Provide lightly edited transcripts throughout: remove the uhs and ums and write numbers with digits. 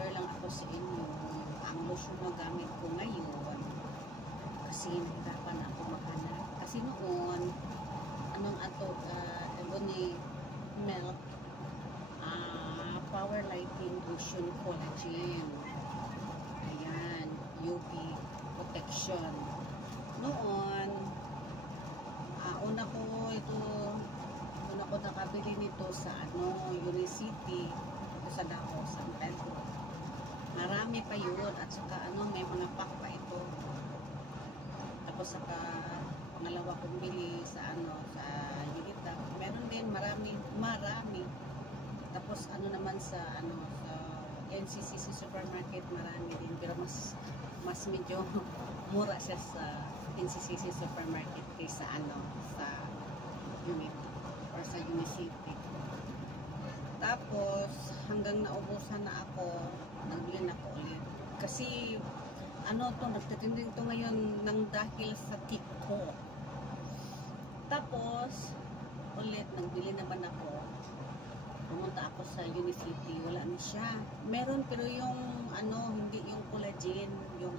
mag-share lang ako sa inyo ang lotion na gamit ko ngayon kasi nahirapan ako maghanap. Kasi noon, anong ato, ni Milk, Power Lighting Lotion Collagen. Ayan, UV Protection. Noon, una ko nakabili nito sa Unicity, sa Davao, San Pedro. Marami pa yun, at saka may mga pack pa ito. Tapos saka pangalawa kong bili sa sa Unita. Meron din marami. Tapos naman sa sa NCCC supermarket, marami din, pero mas medyo mura siya sa NCCC supermarket kaysa sa Unita or sa Unicity. Tapos hanggang naubusan na ako, nagbili na ako ulit. Kasi nagtatinding to ngayon ng dahil sa TikTok. Tapos ulit nagbili naman ako. Pumunta ako sa Unicity, wala na siya. Meron, pero yung hindi yung collagen, yung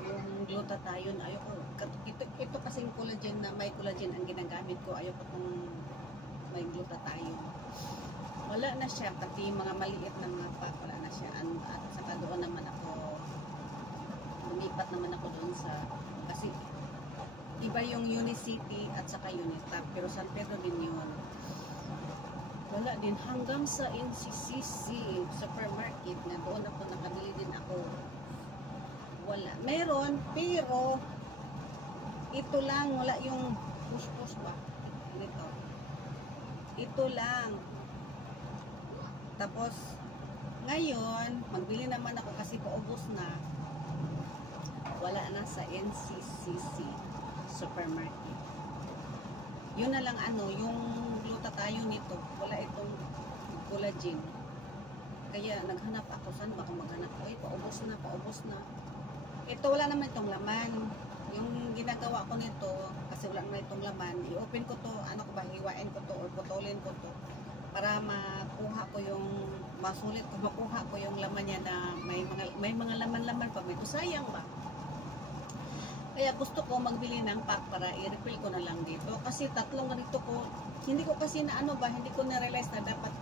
yung glutathione, ayoko. Ito kasing collagen na may collagen ang ginagamit ko, ayoko kung may glutathione. Wala na siya, pati mga maliit na mga pack, wala na siya. At saka doon naman ako, lumipat naman ako doon kasi iba yung Unicity at saka Unita, pero San Pedro din yun. Wala din, hanggang sa NCCC supermarket na doon ako nakabili din ako. Wala. Meron, pero ito lang, wala yung push ba? Ito. Ito lang. Tapos ngayon, magbili naman ako kasi paubos na. Wala na sa NCCC supermarket. Yun na lang yung glutathione nito. Wala itong collagen. Kaya naghanap ako, saan ba akong maghanap? Ay, paubos na. Ito wala naman itong laman. Yung ginagawa ko nito, kasi wala naman itong laman, i-open ko to, hiwain ko to or putulin ko to para makuha ko makuha ko yung laman niya na may mga laman-laman pa. Ito sayang ba? Kaya gusto ko magbili ng pack para i-refill ko na lang dito. Kasi tatlong ganito ko, hindi ko kasi hindi ko na-realize na dapat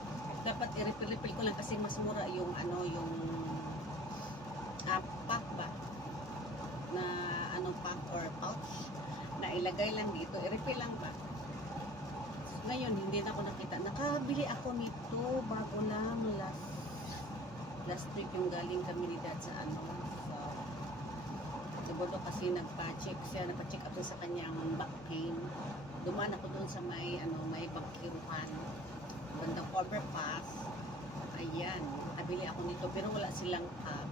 i-refill ko lang kasi mas mura yung yung pack ba? Na pack or pouch na ilagay lang dito, i-refill lang ba? Ngayon, hindi na ako nakita. Nakabili ako nito bago lang last week yung galing kami ni Dad sa Bodo kasi nagpa-check up sa kanyang back pain. Dumaan ako doon sa may pagkiruhan. Bandang overpass. Ayan, nabili ako nito pero wala silang pack.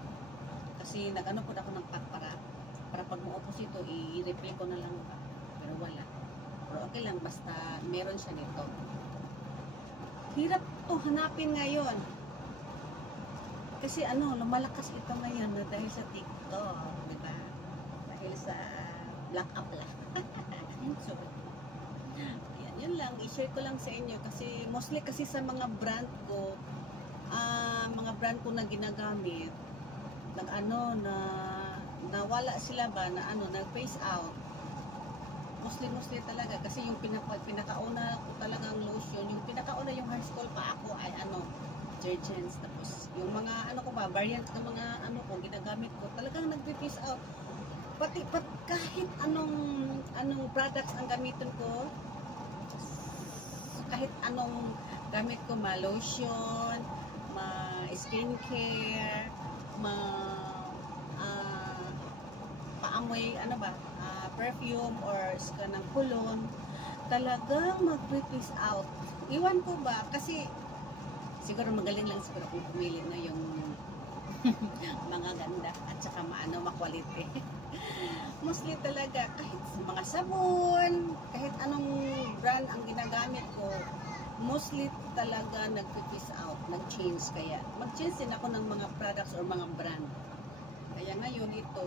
Kasi nag-po ako ng pack para pag maupos ito, i-replay ko na lang pa. Pero wala. Pero okay lang, basta meron siya nito. Hirap to hanapin ngayon. Kasi lumalakas ito ngayon dahil sa TikTok, di ba? Dahil sa black up lang. So, yun lang, i-share ko lang sa inyo kasi mostly kasi sa mga brand ko na ginagamit, nawala sila ba na nag-phase out. Mostly talaga kasi yung pinakauna ko talagang lotion, yung pinakauna yung hair school pa ako ay detergents, tapos yung mga variant ng mga ko ginagamit ko, talagang nag-phase out. Pati kahit anong products ang gamitin ko, kahit anong gamit ko, ma-lotion, ma-skincare, paamoy, perfume or ng cologne, talagang mag-phase out. Iwan ko ba? Kasi siguro magaling lang siguro kung pumili na yung mga ganda at saka ma-quality. Mostly talaga, kahit mga sabon, kahit anong brand ang ginagamit ko, mostly talaga nag-phase out, nag-change. Kaya mag-change din ako ng mga products or mga brand. Kaya ngayon ito,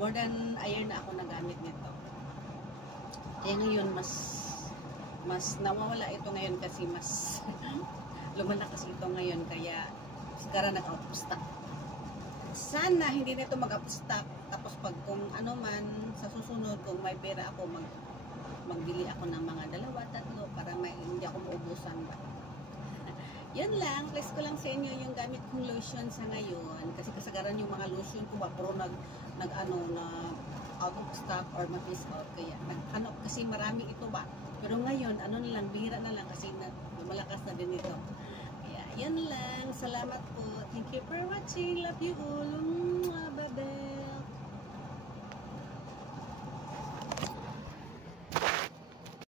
more than a year na ako nagamit nito. Kaya ngayon mas mas nawawala ito ngayon kasi mas lumalakas ito ngayon, kaya sigara nag-out of stock. Sana hindi na ito mag-out of stock, tapos pag kung ano man sa susunod, kung may pera ako, magbili ako ng mga 2-3 para hindi ako maubusan ba. Yan lang, place ko lang sa inyo yung gamit kong lotion sa ngayon, kasi kasagaran yung mga lotion ko ba, pero na out of stock or ma-miss out, kaya kasi marami ito ba, pero ngayon ano na lang, bihira na lang kasi malakas na din ito. Kaya yan lang, salamat po, thank you for watching, love you all, bye bye.